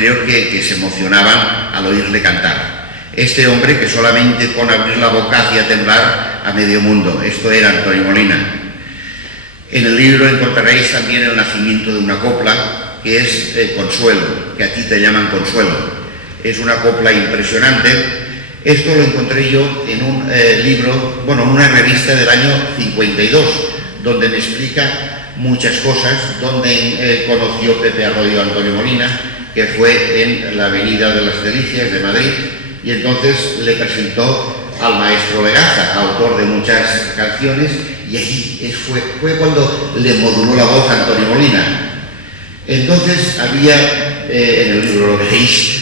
creo que se emocionaban al oírle cantar. Este hombre que solamente con abrir la boca hacía temblar a medio mundo. Esto era Antonio Molina. En el libro encontraréis también el nacimiento de una copla que es Consuelo, que aquí te llaman Consuelo. Es una copla impresionante. Esto lo encontré yo en un libro, bueno, en una revista del año 52, donde me explica muchas cosas, donde conoció Pepe Arroyo a Antonio Molina, que fue en la Avenida de las Delicias de Madrid, y entonces le presentó al maestro Legaza, autor de muchas canciones, y allí fue cuando le moduló la voz a Antonio Molina. Entonces había, en el libro lo veréis,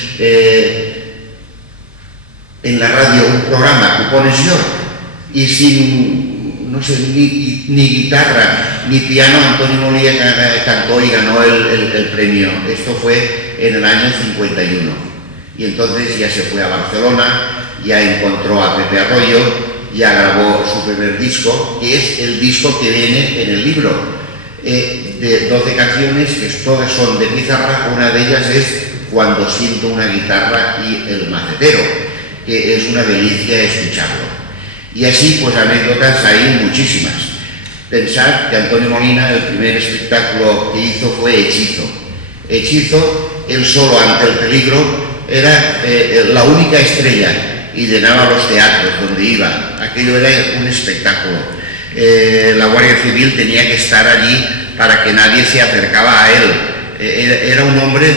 en la radio un programa, Cupones York, y sin, no sé, ni guitarra ni piano, Antonio Molina cantó y ganó el premio. Esto fue en el año 51. Y entonces ya se fue a Barcelona, ya encontró a Pepe Arroyo, ya grabó su primer disco, que es el disco que viene en el libro, de 12 canciones, que todas son de pizarra. Una de ellas es Cuando siento una guitarra y el macetero, que es una delicia escucharlo. Y así, pues anécdotas hay muchísimas. Pensad que Antonio Molina, el primer espectáculo que hizo fue Hechizo. Hechizo, él solo ante el peligro, era la única estrella y llenaba los teatros donde iba. Aquello era un espectáculo. La Guardia Civil tenía que estar allí para que nadie se acercaba a él. Era un hombre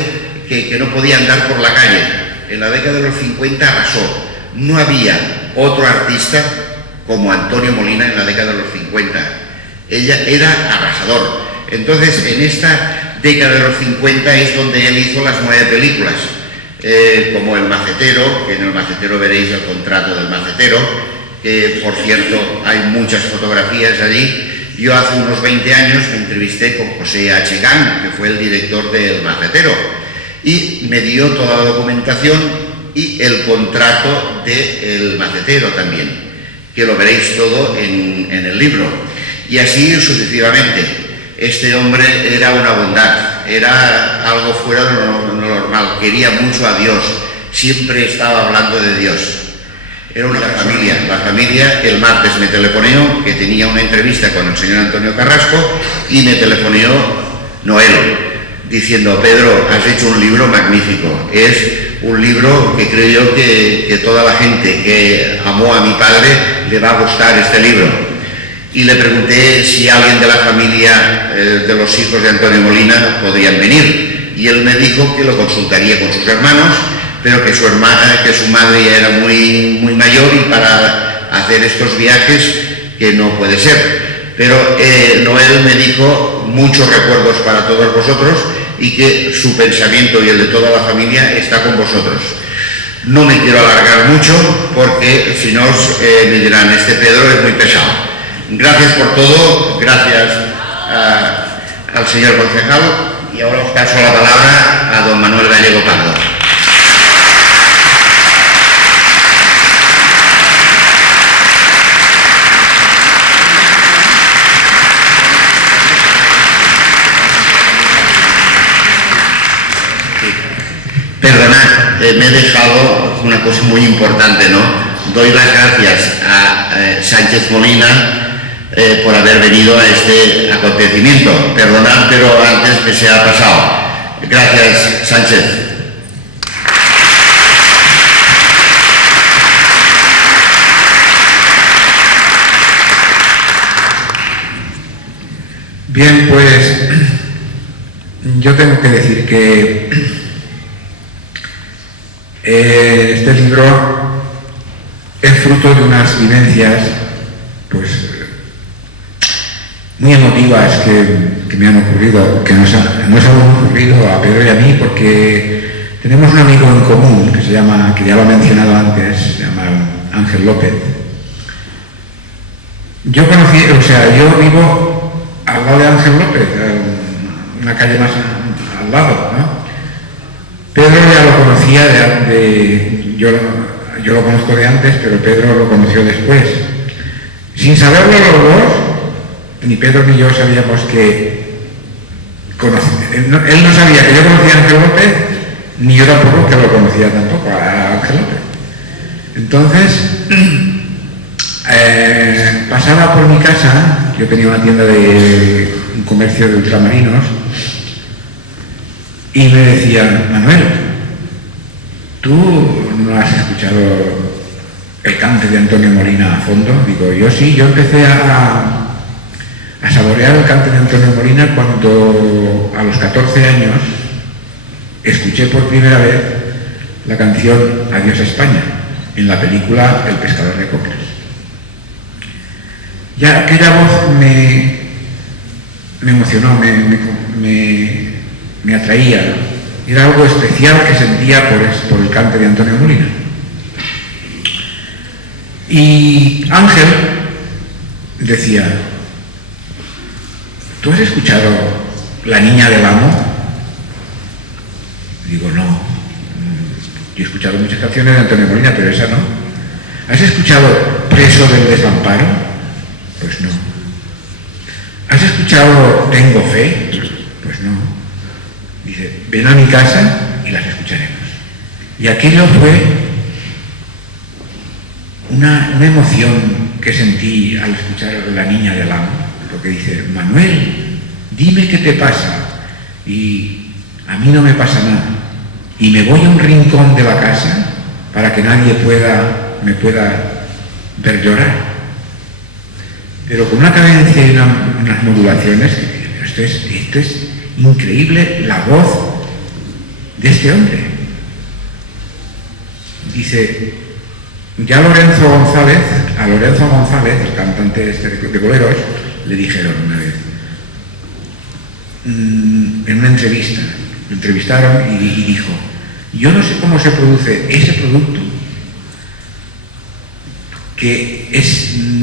que no podía andar por la calle. En la década de los 50 arrasó. No había otro artista como Antonio Molina en la década de los 50. Ella era arrasador. Entonces, en esta década de los 50 es donde él hizo las 9 películas, como El Macetero, que en El Macetero veréis el contrato del macetero, que por cierto hay muchas fotografías allí. Yo hace unos 20 años me entrevisté con José H. Gang, que fue el director del Macetero, y me dio toda la documentación y el contrato del Macetero también, que lo veréis todo en el libro. Y así sucesivamente. Este hombre era una bondad, era algo fuera de lo normal, quería mucho a Dios, siempre estaba hablando de Dios. Era una familia. La familia, el martes me telefoneó, que tenía una entrevista con el señor Antonio Carrasco, y me telefoneó Noel, diciendo: Pedro, has hecho un libro magnífico, es un libro que creo yo que toda la gente que amó a mi padre le va a gustar este libro. Y le pregunté si alguien de la familia de los hijos de Antonio Molina podrían venir, y él me dijo que lo consultaría con sus hermanos, pero que su madre ya era muy mayor, y para hacer estos viajes que no puede ser. Pero Noel me dijo muchos recuerdos para todos vosotros, y que su pensamiento y el de toda la familia está con vosotros. No me quiero alargar mucho, porque si no me dirán: este Pedro es muy pesado. Gracias por todo, gracias al señor concejal, y ahora os paso la palabra a don Manuel Gallego Pardo. Perdonad, me he dejado una cosa muy importante, ¿no? Doy las gracias a Sánchez Molina por haber venido a este acontecimiento. Perdonad, pero antes me se ha pasado. Gracias, Sánchez. Bien, pues yo tengo que decir que este libro es fruto de unas vivencias pues muy emotivas que me han ocurrido, que nos han ocurrido a Pedro y a mí, porque tenemos un amigo en común que ya lo he mencionado antes, se llama Ángel López. Yo vivo al lado de Ángel López, una calle más al lado, ¿no? Pedro ya lo conocía yo lo conozco de antes, pero Pedro lo conoció después. Sin saberlo los dos, ni Pedro ni yo sabíamos que él no sabía que yo conocía a Ángel López, ni yo tampoco, que lo conocía tampoco, a Ángel López. Entonces, pasaba por mi casa, yo tenía una tienda de un comercio de ultramarinos, y me decían: Manuel, ¿tú no has escuchado el cante de Antonio Molina a fondo? Digo, yo sí, yo empecé a saborear el cante de Antonio Molina cuando a los 14 años escuché por primera vez la canción Adiós a España, en la película El pescador de coplas. Ya aquella voz me emocionó, me atraía, ¿no? Era algo especial que sentía por el cante de Antonio Molina. Y Ángel decía: ¿tú has escuchado La niña del amo? Digo, no. Yo he escuchado muchas canciones de Antonio Molina, pero esa no. ¿Has escuchado Preso del desamparo? Pues no. ¿Has escuchado Tengo fe? Pues no. Dice, ven a mi casa y las escucharemos. Y aquello fue una emoción que sentí al escuchar La niña del amo, porque dice: Manuel, dime qué te pasa. Y a mí no me pasa nada. Y me voy a un rincón de la casa para que nadie me pueda ver llorar. Pero con una cadencia y unas modulaciones, esto es increíble, la voz de este hombre. Dice, ya a Lorenzo González, el cantante de boleros, le dijeron una vez, en una entrevista, lo entrevistaron y dijo: yo no sé cómo se produce ese producto,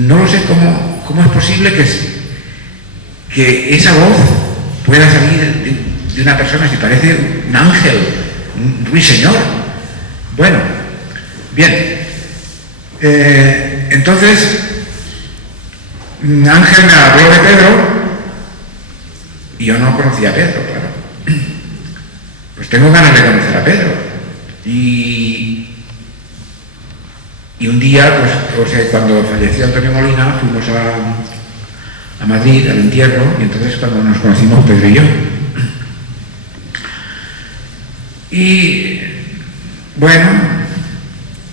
no lo sé cómo es posible que esa voz pueda salir de una persona, si parece un ángel, un ruiseñor. Bueno, bien, entonces Ángel me habló de Pedro y yo no conocía a Pedro, claro. Pues tengo ganas de conocer a Pedro. Y un día, cuando falleció Antonio Molina, fuimos a Madrid, al entierro, y entonces cuando nos conocimos Pedro y yo. Y bueno,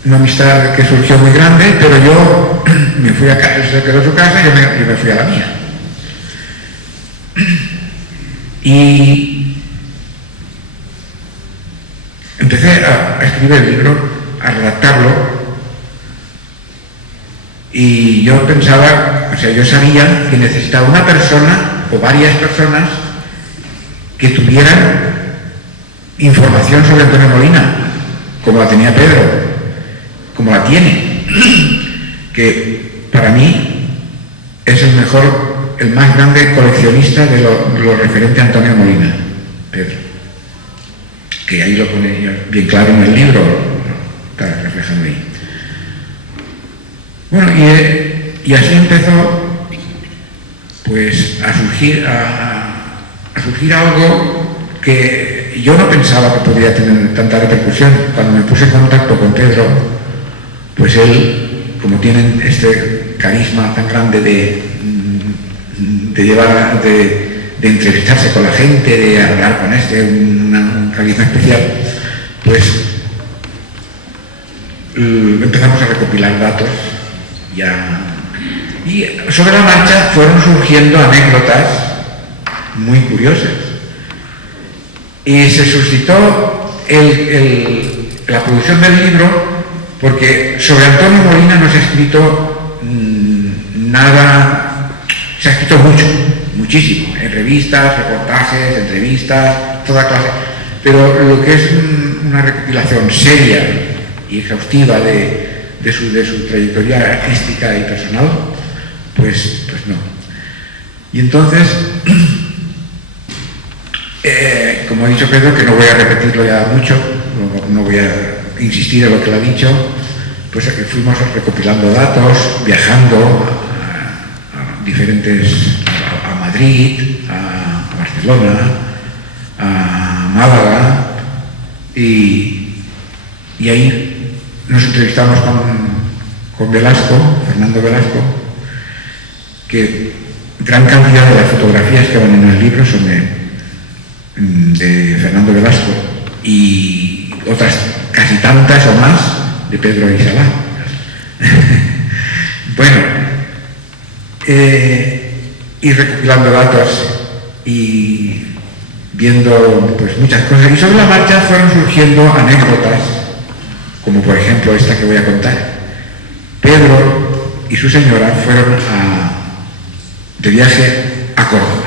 una amistad que surgió muy grande, pero yo me fui a casa, él se quedó en su casa y yo me fui a la mía. Y empecé a escribir el libro, a redactarlo, y yo pensaba, yo sabía que necesitaba una persona o varias personas que tuvieran información sobre Antonio Molina, como la tenía Pedro, como la tiene, que para mí es el más grande coleccionista de lo referente a Antonio Molina, Pedro, que ahí lo pone bien claro en el libro, está reflejado ahí. Bueno, y así empezó pues a surgir algo que yo no pensaba que podría tener tanta repercusión. Cuando me puse en contacto con Pedro, pues él, como tiene este carisma tan grande de entrevistarse con la gente, de hablar con un carisma especial, pues empezamos a recopilar datos y sobre la marcha fueron surgiendo anécdotas muy curiosas. Y se suscitó la producción del libro porque sobre Antonio Molina no se ha escrito nada, se ha escrito muchísimo, en revistas, reportajes, entrevistas, toda clase, pero lo que es una recopilación seria y exhaustiva de su trayectoria artística y personal, pues no. Y entonces, como ha dicho Pedro, que no voy a repetirlo ya mucho, no voy a insistir en lo que lo ha dicho, pues fuimos recopilando datos, viajando a Madrid, a Barcelona, a Málaga, y ahí nos entrevistamos con Velasco, Fernando Velasco, que gran cantidad de las fotografías que van en el libro son de Fernando Velasco y otras casi tantas o más de Pedro Aysalá. Bueno, y recopilando datos y viendo pues muchas cosas, y sobre la marcha fueron surgiendo anécdotas, como por ejemplo esta que voy a contar. Pedro y su señora fueron de viaje a Córdoba,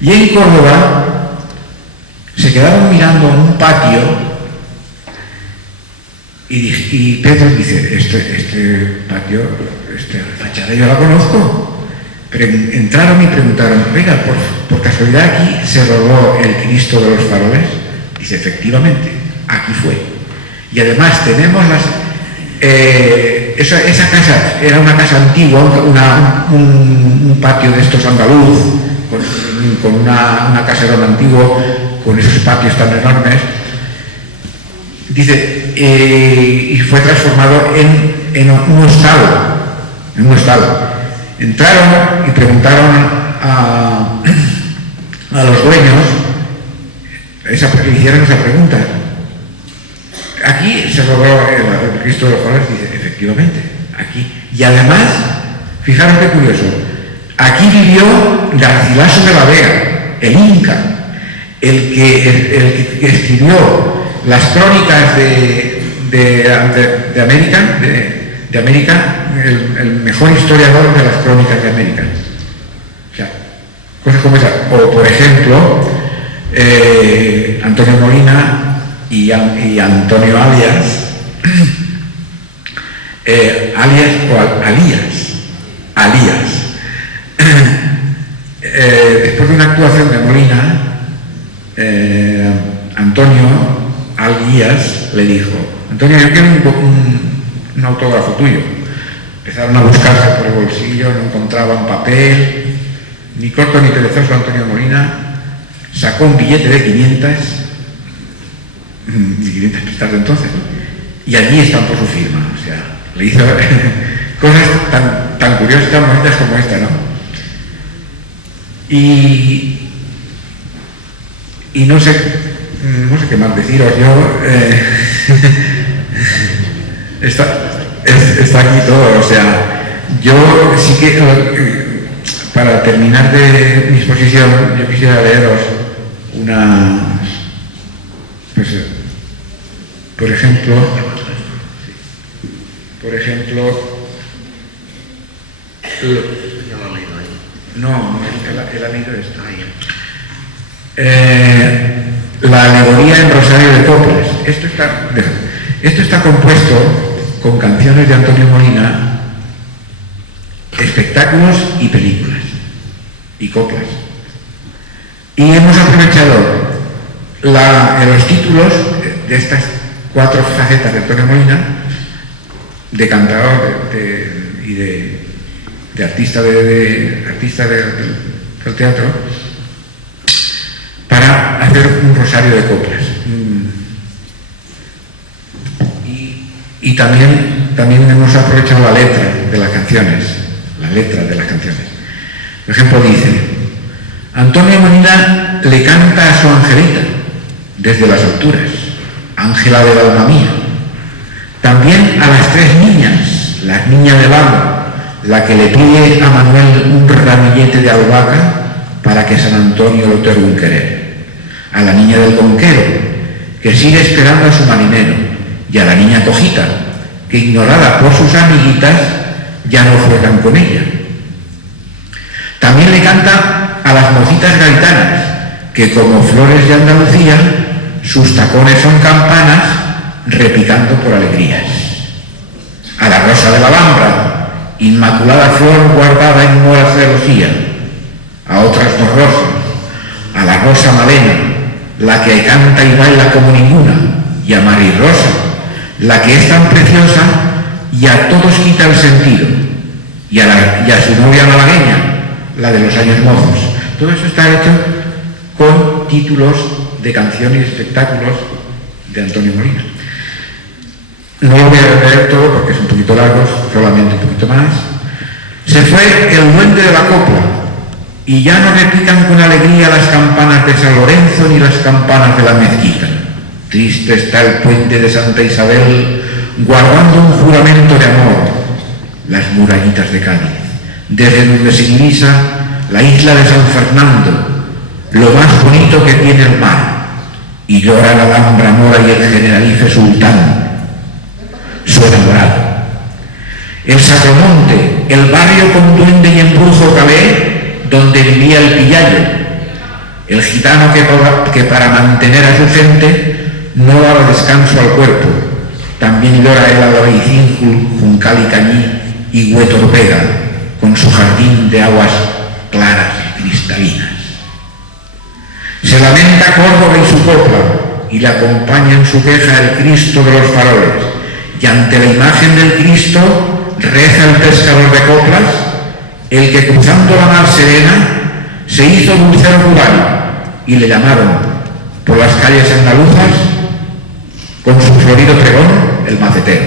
y en Córdoba se quedaron mirando en un patio y Pedro dice, este patio, esta fachada yo la conozco. Entraron y preguntaron, oiga, por casualidad aquí se rodó el Cristo de los Faroles. Dice, efectivamente, aquí fue. Y además tenemos esa casa, era una casa antigua, un patio de estos andaluz, con una caserón antiguo, con esos patios tan enormes. Dice, y fue transformado en un hostal. Entraron y preguntaron a los dueños, hicieron esa pregunta. Aquí se rodó el Cristo de los Faroles. Dice, efectivamente, aquí. Y además, fijaros qué curioso, aquí vivió Garcilaso de la Vega, el Inca, el que escribió las crónicas de América, el mejor historiador de las crónicas de América. O sea, cosas como esa. O, por ejemplo, Antonio Molina y Antonio Alias, después de una actuación de Molina, Antonio Alias le dijo, Antonio, yo quiero un autógrafo tuyo. Empezaron a buscarse por el bolsillo, no encontraban papel, ni corto ni perezoso. Antonio Molina sacó un billete de 500 pesetas de entonces, y allí estampó su firma. O sea, le hizo cosas tan curiosas, tan bonitas como esta, ¿no? Y no sé qué más deciros. Yo está aquí todo. O sea, yo sí que para terminar de mi exposición yo quisiera leeros pues, por ejemplo, no, él ha leído esto. La alegoría en Rosario de Coplas. Esto está compuesto con canciones de Antonio Molina, espectáculos y películas y coplas. Y hemos aprovechado los títulos de estas 4 facetas de Antonio Molina, de cantador y de artista del teatro, para hacer un rosario de coplas. Y también hemos aprovechado la letra de las canciones. Por ejemplo, dice, Antonio Molina le canta a su angelita desde las alturas, ángela del alma mía. También a las 3 niñas, las niñas del alma, la que le pide a Manuel un ramillete de albahaca para que San Antonio lo otorgue un querer. A la niña del conquero, que sigue esperando a su marinero, y a la niña cojita, que ignorada por sus amiguitas, ya no juegan con ella. También le canta a las mocitas gaitanas, que como flores de Andalucía, sus tacones son campanas, repicando por alegrías. A la rosa de la Alhambra, inmaculada flor guardada en moras celosía. A otras 2 rosas, a la rosa Malena, la que canta y baila como ninguna, y a Marirrosa, la que es tan preciosa y a todos quita el sentido, y a su novia malagueña, la de los años mozos. Todo eso está hecho con títulos de canciones y espectáculos de Antonio Molina. No lo voy a leer todo porque es un poquito largo, solamente un poquito más. Se fue el duende de la copla y ya no repican con alegría las campanas de San Lorenzo ni las campanas de la mezquita. Triste está el puente de Santa Isabel guardando un juramento de amor, las murallitas de Cádiz, desde donde se divisa la isla de San Fernando, lo más bonito que tiene el mar, y llora la Alhambra Mora y el Generalife Sultán, su enamorado. El Sacromonte, el barrio con duende y embrujo Calé, donde vivía el Pillayo, el gitano que para mantener a su gente no daba descanso al cuerpo. También llora el Albaicín, Juncal y Cañí y Huetorpega, con su jardín de aguas claras y cristalinas. Se lamenta Córdoba y su copla, y le acompaña en su queja el Cristo de los faroles, y ante la imagen del Cristo reza el pescador de coplas, el que cruzando la mar serena se hizo dulcero rural, y le llamaron por las calles andaluzas con su florido pregón el macetero.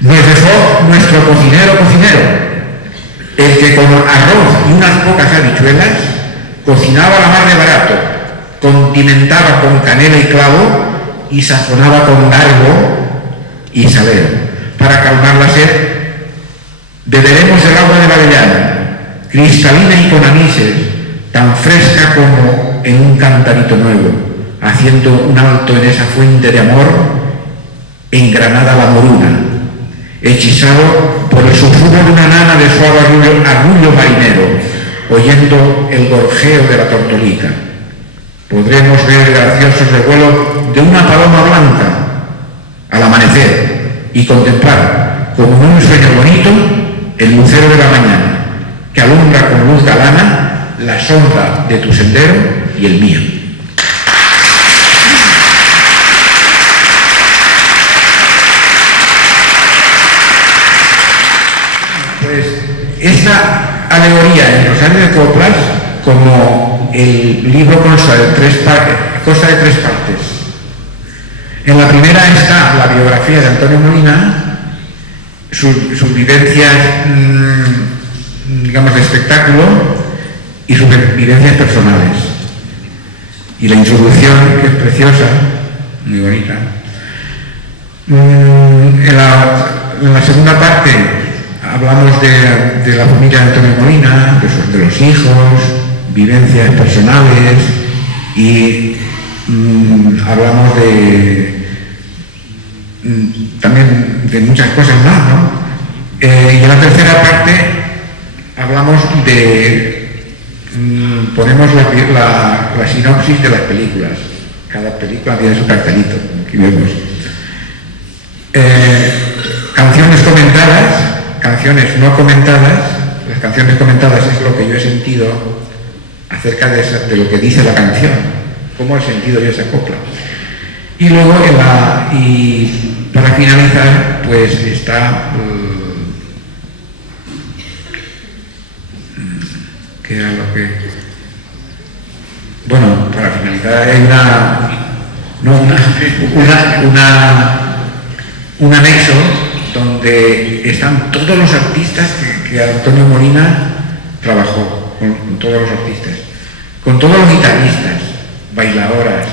Nos dejó nuestro cocinero, el que con arroz y unas pocas habichuelas cocinaba la mar de barato, condimentaba con canela y clavo y sazonaba con largo y salero. Para calmar la sed, beberemos el agua de la avellana, cristalina y con anises, tan fresca como en un cantarito nuevo, haciendo un alto en esa fuente de amor, en Granada la moruna, hechizado por el susurro de una nana de suave arrullo marinero, oyendo el gorjeo de la tortolica. Podremos ver el gracioso revuelo de una paloma blanca al amanecer y contemplar, como en un sueño bonito, el lucero de la mañana, que alumbra con luz galana la sombra de tu sendero y el mío. Pues esta alegoría en Rosario de Coplas, como el libro consta de tres partes. En la primera está la biografía de Antonio Molina, sus vivencias, digamos, de espectáculo y sus vivencias personales. Y la introducción, que es preciosa, muy bonita. En la segunda parte hablamos de la familia de Antonio Molina, de los hijos, vivencias personales y hablamos también de muchas cosas más, ¿no? Y en la tercera parte hablamos ponemos la sinopsis de las películas. Cada película tiene su cartelito, aquí vemos. Canciones comentadas, canciones no comentadas. Las canciones comentadas es lo que yo he sentido acerca de lo que dice la canción, cómo he sentido yo esa copla. Y luego, y para finalizar, pues está, ¿qué era lo que? Bueno, para finalizar hay un anexo donde están todos los artistas que Antonio Molina trabajó, con todos los artistas, con todos los guitarristas, bailadoras,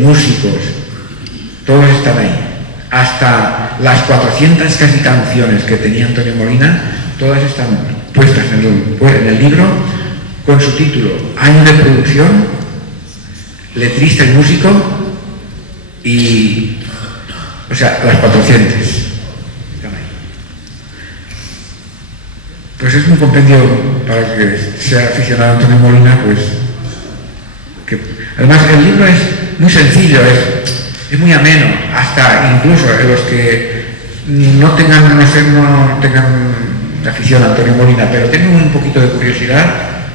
músicos, todos están ahí. Hasta las 400 casi canciones que tenía Antonio Molina, todas están puestas en el libro con su título: Año de producción, letrista y músico, y, o sea, las 400. Pues es un compendio para el que sea aficionado a Antonio Molina, pues, que además el libro es muy sencillo, es muy ameno, hasta incluso los que no tengan afición a Antonio Molina, pero tengan un poquito de curiosidad,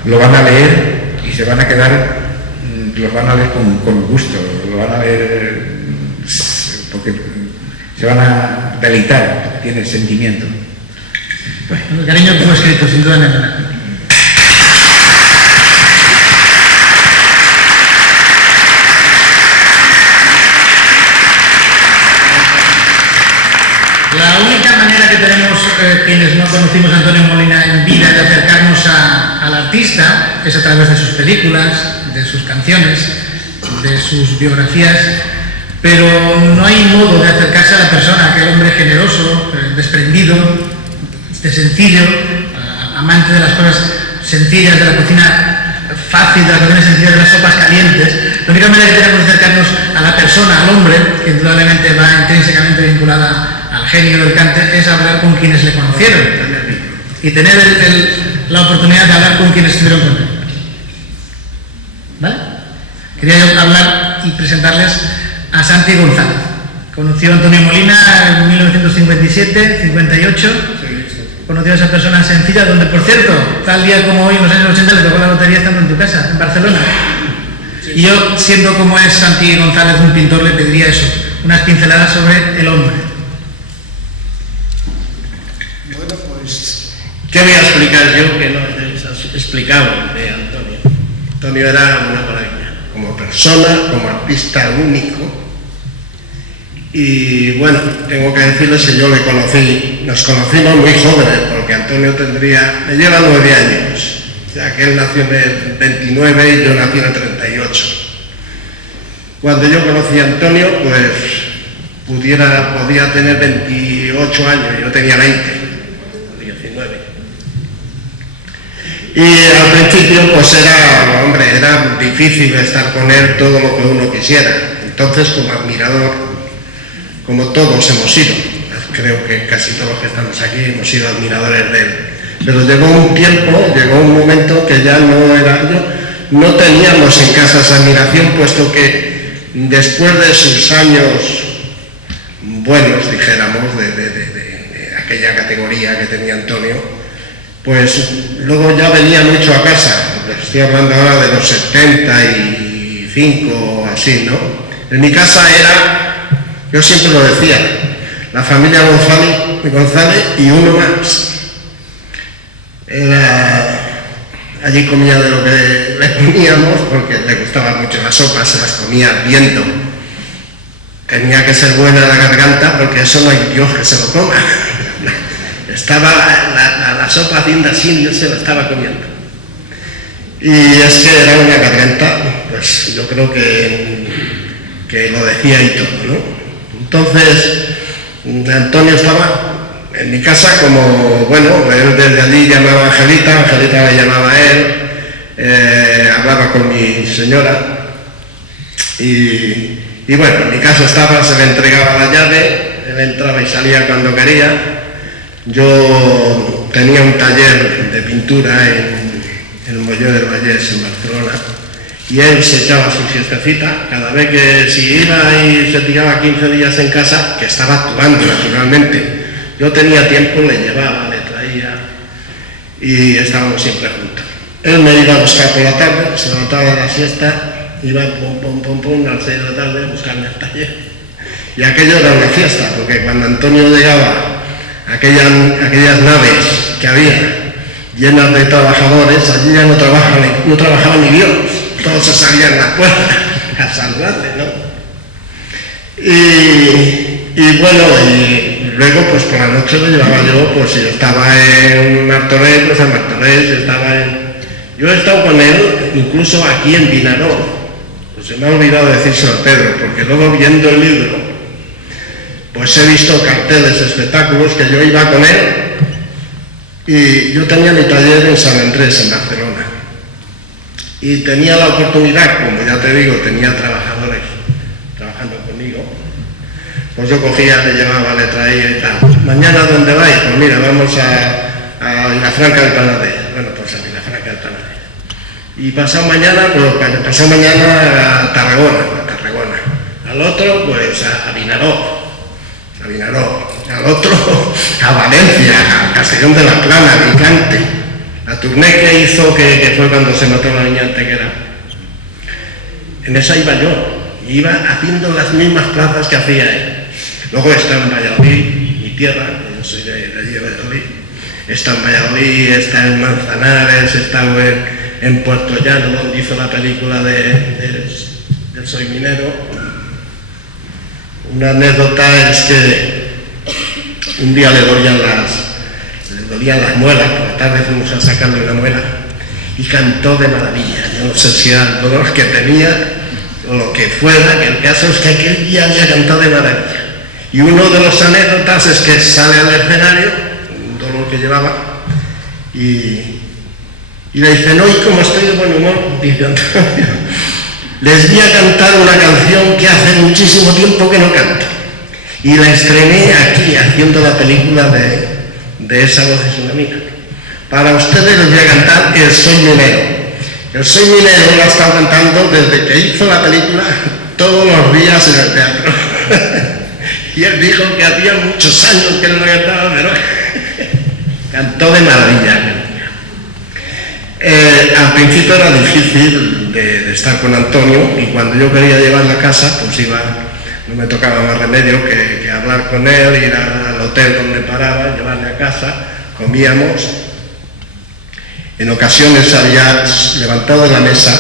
lo van a leer y se van a quedar, los van a leer con gusto, lo van a leer porque se van a deleitar, tiene sentimiento. Bueno, el cariño que fue escrito sin duda ninguna. La única manera que tenemos quienes no conocimos a Antonio Molina en vida de acercarnos al artista es a través de sus películas, de sus canciones, de sus biografías, pero no hay modo de acercarse a la persona, aquel hombre generoso, desprendido, de sencillo, amante de las cosas sencillas, de la cocina fácil, de las cocinas sencillas, de las sopas calientes. La única manera que tenemos de acercarnos a la persona, al hombre, que indudablemente va intrínsecamente vinculada al genio del cante, es hablar con quienes le conocieron y tener la oportunidad de hablar con quienes estuvieron con él. ¿Vale? Quería yo hablar y presentarles a Santi González. Conoció a Antonio Molina en 1957, 58. Conoció a esa persona sencilla, donde, por cierto, tal día como hoy, en los años 80, le tocó la lotería estando en tu casa, en Barcelona. Y yo, siendo como es Santi González, un pintor, le pediría eso, unas pinceladas sobre el hombre. Bueno, pues, ¿qué voy a explicar yo que no he explicado de Antonio? Antonio era una maravilla, como persona, como artista único. Y bueno, tengo que decirles que yo le conocí, nos conocimos muy jóvenes, porque Antonio me lleva 9 años. O sea, que él nació en el 29 y yo nací en el 38. Cuando yo conocí a Antonio, pues podía tener 28 años, yo tenía 20, 19. Y al principio, pues era difícil estar con él todo lo que uno quisiera. Entonces, como admirador, como todos hemos sido, creo que casi todos los que estamos aquí hemos sido admiradores de él. Pero llegó un momento que ya no teníamos en casa esa admiración, puesto que después de sus años buenos, dijéramos, de aquella categoría que tenía Antonio, pues luego ya venía mucho a casa. Estoy hablando ahora de los 75 o así, ¿no? En mi casa yo siempre lo decía, la familia González y uno más. Allí comía de lo que le poníamos, porque le gustaban mucho las sopas, se las comía viendo. Tenía que ser buena la garganta, porque eso no hay Dios que se lo coma. Estaba la sopa haciendo así y él se la estaba comiendo. Y es que era una garganta, pues yo creo que lo decía y todo, ¿no? Entonces, Antonio estaba en mi casa como, bueno, él desde allí llamaba a Angelita le llamaba a él, hablaba con mi señora y bueno, en mi casa estaba, se le entregaba la llave, él entraba y salía cuando quería. Yo tenía un taller de pintura en el Molló del Vallès, en Barcelona, y él se echaba su siestecita cada vez que si iba y se tiraba 15 días en casa, que estaba actuando naturalmente. Yo tenía tiempo, le llevaba, le traía y estábamos siempre juntos. Él me iba a buscar por la tarde, se levantaba a la siesta, iba pum, a las 6 de la tarde a buscarme al taller. Y aquello era una fiesta, porque cuando Antonio llegaba, aquellas naves que había llenas de trabajadores, allí ya no trabajaba ni Dios, todos se salían a la puerta a saludarle, ¿no? Y bueno, y luego pues por la noche lo llevaba yo, pues si estaba en Martorell, pues en Martorell, yo he estado con él incluso aquí en Vinaró, pues se me ha olvidado decírselo a Pedro, porque luego viendo el libro, pues he visto carteles, espectáculos que yo iba con él, y yo tenía mi taller en San Andrés, en Barcelona, y tenía la oportunidad, como ya te digo, tenía trabajadores trabajando conmigo, pues yo cogía, le llevaba, le traía y tal. ¿Mañana dónde vais? Pues mira, vamos a Vilafranca del Penedès. Bueno, pues a Vilafranca del Penedès. Y pasado mañana a Tarragona. Al otro, pues a Vinaró. Al otro, a Valencia, a Castellón de la Plana, a Alicante. La tournée que hizo, que fue cuando se mató la niña Antequera. En esa iba yo. Iba haciendo las mismas plazas que hacía él. Luego está en Valladolid, mi tierra, yo soy de allí de Valladolid. Está en Valladolid, está en Manzanares, está en Puerto Llano, donde hizo la película del Soy Minero. Una anécdota es que un día le dolían las muelas, por la tarde fuimos a sacarle una muela y cantó de maravilla. Yo no sé si era el dolor que tenía o lo que fuera, que el caso es que aquel día había cantado de maravilla. Y uno de los anécdotas es que sale al escenario, un dolor que llevaba, y le dicen, hoy como estoy de buen humor, dice Antonio, les voy a cantar una canción que hace muchísimo tiempo que no canto. Y la estrené aquí, haciendo la película de Esa voz es una mina. Para ustedes les voy a cantar El Soy Minero. El Soy Minero lo ha estado cantando desde que hizo la película todos los días en el teatro. Y él dijo que hacía muchos años que no lo cantaba, pero cantó de maravilla. Al principio era difícil de estar con Antonio, y cuando yo quería llevarla a casa, pues no me tocaba más remedio que hablar con él, ir al hotel donde paraba, llevarle a casa, comíamos. En ocasiones se había levantado de la mesa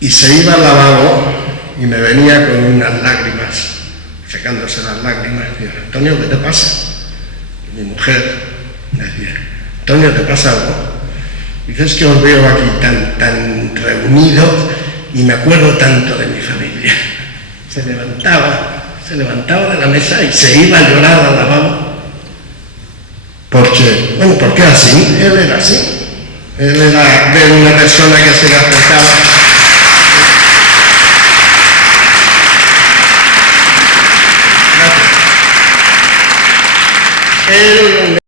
y se iba al lavabo y me venía con unas lágrimas, secándose las lágrimas, y decía, Antonio, ¿qué te pasa? Y mi mujer me decía, Antonio, ¿te pasa algo? Dice, es que os veo aquí tan reunidos y me acuerdo tanto de mi familia. Se levantaba de la mesa y se iba a llorar al lavabo. Porque así, él era así. Él era de una persona que se le acercaba. Gracias. Él